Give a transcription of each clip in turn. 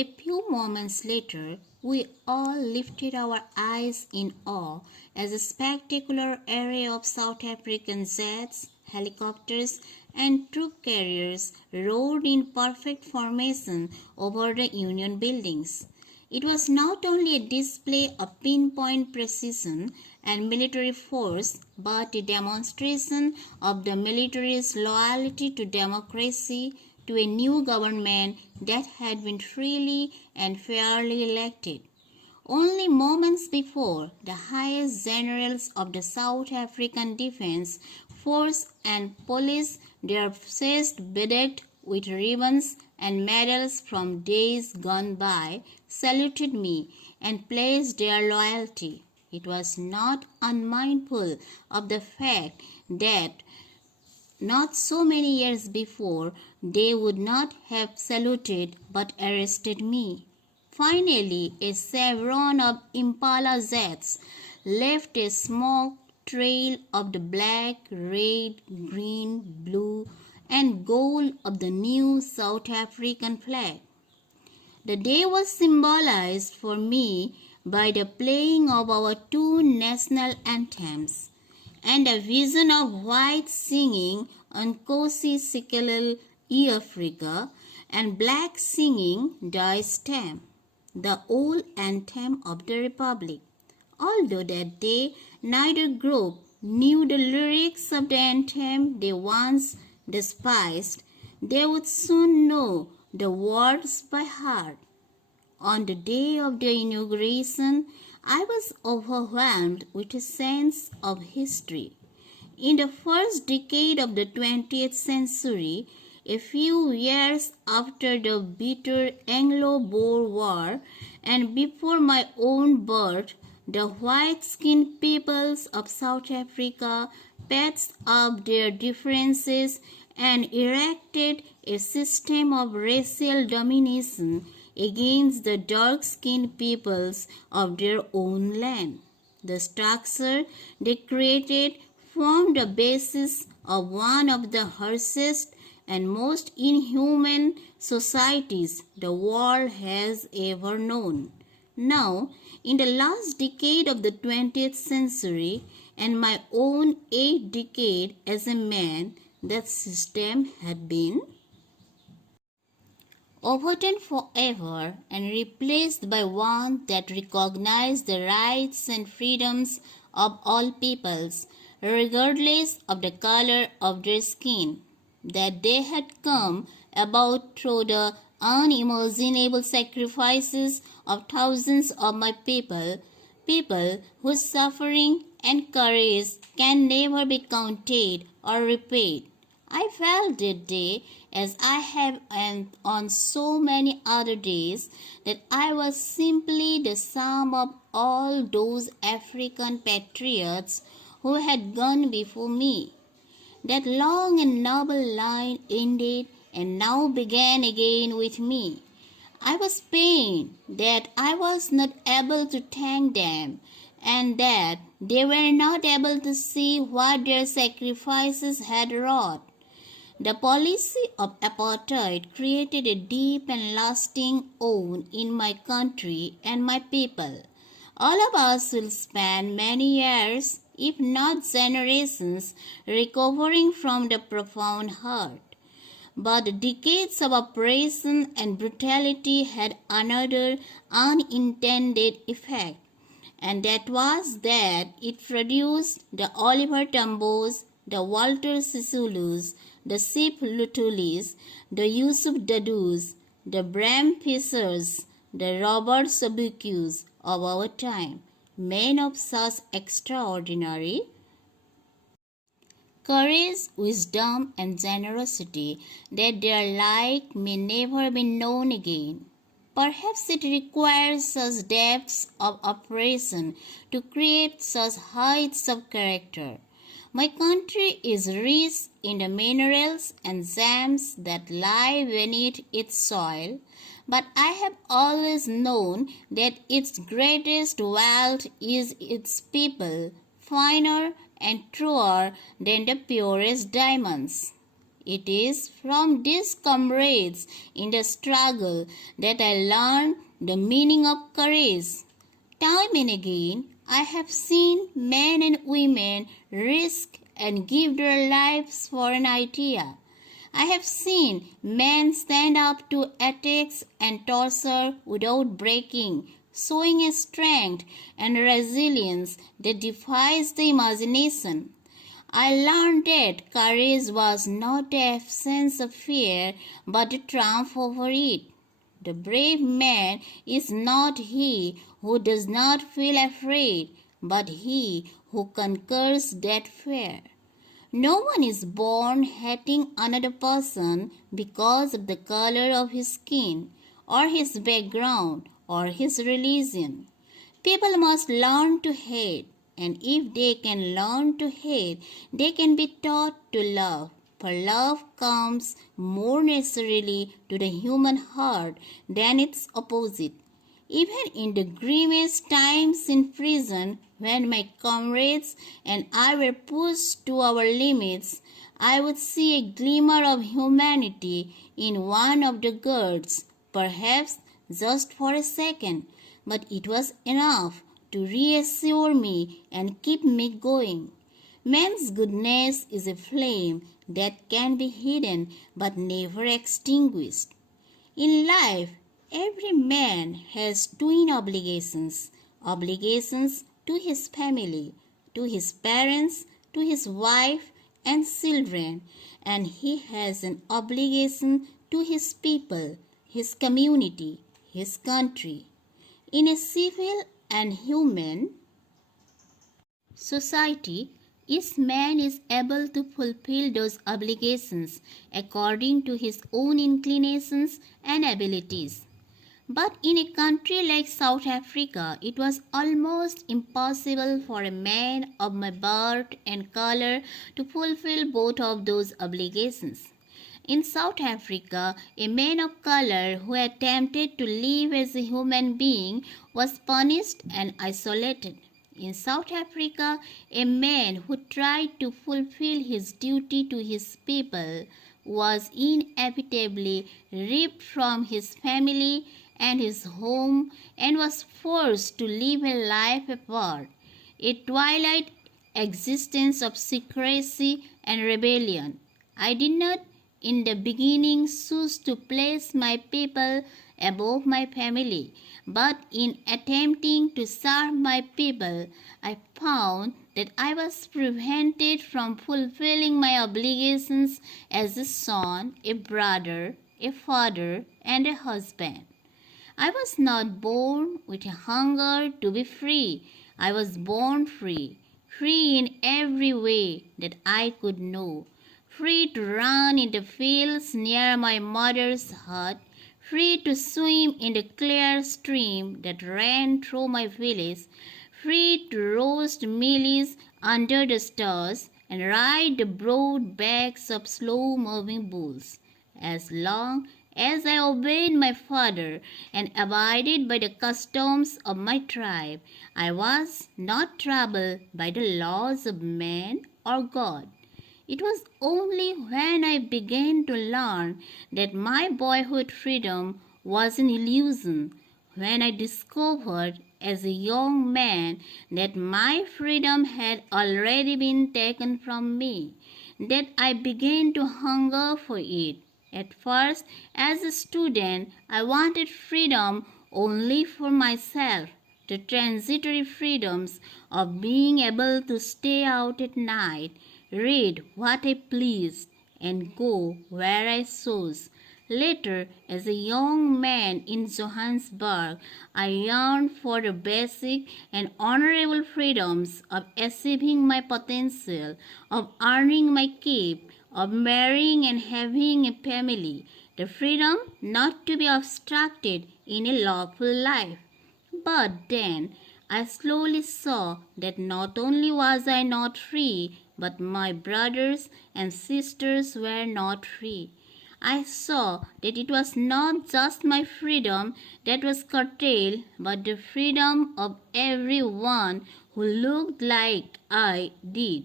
A few moments later, we all lifted our eyes in awe as a spectacular array of South African jets, helicopters, and troop carriers roared in perfect formation over the Union buildings. It was not only a display of pinpoint precision and military force, but a demonstration of the military's loyalty to democracy, to a new government that had been freely and fairly elected. Only moments before, the highest generals of the South African Defence Force and Police, their chests bedecked with ribbons and medals from days gone by, saluted me and pledged their loyalty. It was not unmindful of the fact that not so many years before they would not have saluted but arrested me. Finally, a chevron of Impala jets left a smoke trail of the black, red, green, blue, and gold of the new South African flag. The day was symbolized for me by the playing of our two national anthems and a vision of white singing Nkosi Sikelel Africa and black singing Die Stem, the old anthem of the Republic. Although that day neither group knew the lyrics of the anthem they once despised, they would soon know the words by heart. On the day of the inauguration, I was overwhelmed with a sense of history. In the first decade of the 20th century, a few years after the bitter Anglo-Boer War and before my own birth, the white-skinned peoples of South Africa patched up their differences and erected a system of racial domination against the dark-skinned peoples of their own land. The structure they created formed the basis of one of the harshest and most inhuman societies the world has ever known. Now, in the last decade of the 20th century and my own 8th decade as a man, that system had been overturned forever and replaced by one that recognized the rights and freedoms of all peoples, regardless of the color of their skin, that they had come about through the unimaginable sacrifices of thousands of my people whose suffering and courage can never be counted or repaid. I felt that day, as I have and on so many other days, that I was simply the sum of all those African patriots who had gone before me. That long and noble line ended and now began again with me. I was pained that I was not able to thank them and that they were not able to see what their sacrifices had wrought. The policy of apartheid created a deep and lasting wound in my country and my people. All of us will spend many years, if not generations, recovering from the profound hurt. But the decades of oppression and brutality had another unintended effect, and that was that it produced the Oliver Tambos, the Walter Sisulus, the Sip Lutulis, the Yusuf Dadus, the Bram Fishers, the Robert Sobukis of our time, men of such extraordinary courage, wisdom, and generosity that their like may never be known again. Perhaps it requires such depths of oppression to create such heights of character. My country is rich in the minerals and gems that lie beneath its soil, but I have always known that its greatest wealth is its people, finer and truer than the purest diamonds. It is from these comrades in the struggle that I learned the meaning of courage. Time and again, I have seen men and women risk and give their lives for an idea. I have seen men stand up to attacks and torture without breaking, showing a strength and resilience that defies the imagination. I learned that courage was not the absence of fear, but the triumph over it. The brave man is not he who does not feel afraid, but he who conquers that fear. No one is born hating another person because of the color of his skin, or his background, or his religion. People must learn to hate, and if they can learn to hate, they can be taught to love. For love comes more naturally to the human heart than its opposite. Even in the grimmest times in prison, when my comrades and I were pushed to our limits, I would see a glimmer of humanity in one of the guards, perhaps just for a second, but it was enough to reassure me and keep me going. Man's goodness is a flame that can be hidden but never extinguished. In life, every man has twin obligations to his family, to his parents, to his wife and children, and he has an obligation to his people, his community, his country. In a civil and human society, each man is able to fulfill those obligations according to his own inclinations and abilities. But in a country like South Africa, it was almost impossible for a man of my birth and color to fulfill both of those obligations. In South Africa, a man of color who attempted to live as a human being was punished and isolated. In South Africa, a man who tried to fulfill his duty to his people was inevitably ripped from his family and his home and was forced to live a life apart, a twilight existence of secrecy and rebellion. I did not in the beginning choose to place my people above my family, but in attempting to serve my people, I found that I was prevented from fulfilling my obligations as a son, a brother, a father, and a husband. I was not born with a hunger to be free. I was born free, free in every way that I could know, free to run in the fields near my mother's hut, free to swim in the clear stream that ran through my village, free to roast mealies under the stars and ride the broad backs of slow-moving bulls. As long as I obeyed my father and abided by the customs of my tribe, I was not troubled by the laws of man or God. It was only when I began to learn that my boyhood freedom was an illusion, when I discovered as a young man that my freedom had already been taken from me, that I began to hunger for it. At first, as a student, I wanted freedom only for myself, the transitory freedoms of being able to stay out at night, read what I pleased, and go where I chose. Later, as a young man in Johannesburg, I yearned for the basic and honorable freedoms of achieving my potential, of earning my keep, of marrying and having a family, the freedom not to be obstructed in a lawful life. But then I slowly saw that not only was I not free, but my brothers and sisters were not free. I saw that it was not just my freedom that was curtailed, but the freedom of everyone who looked like I did.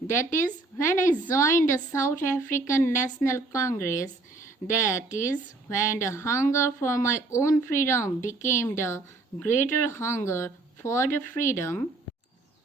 That is, when I joined the South African National Congress, that is, when the hunger for my own freedom became the greater hunger for the freedom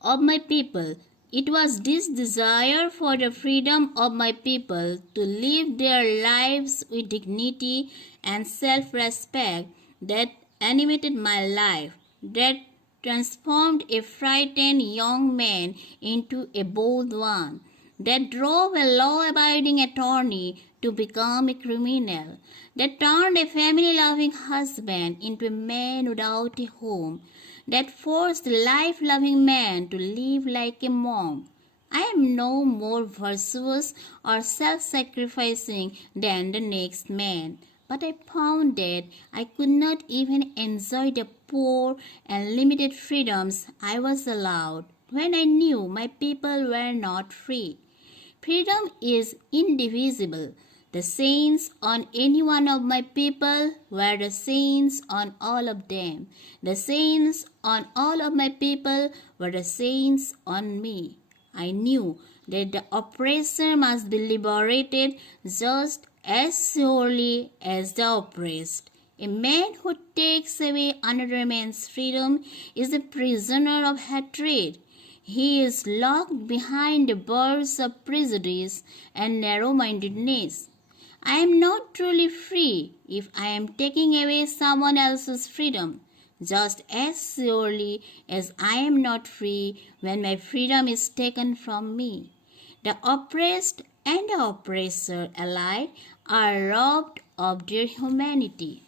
of my people. It was this desire for the freedom of my people to live their lives with dignity and self respect that animated my life, that transformed a frightened young man into a bold one, that drove a law abiding attorney to become a criminal, that turned a family loving husband into a man without a home, that forced a life loving man to live like a monk. I am no more virtuous or self sacrificing than the next man. But I found that I could not even enjoy the poor and limited freedoms I was allowed when I knew my people were not free. Freedom is indivisible. The saints on any one of my people were the saints on all of them. The saints on all of my people were the saints on me. I knew that the oppressor must be liberated just as surely as the oppressed. A man who takes away another man's freedom is a prisoner of hatred. He is locked behind the bars of prejudice and narrow-mindedness. I am not truly free if I am taking away someone else's freedom, just as surely as I am not free when my freedom is taken from me. The oppressed and the oppressor alike are robbed of their humanity.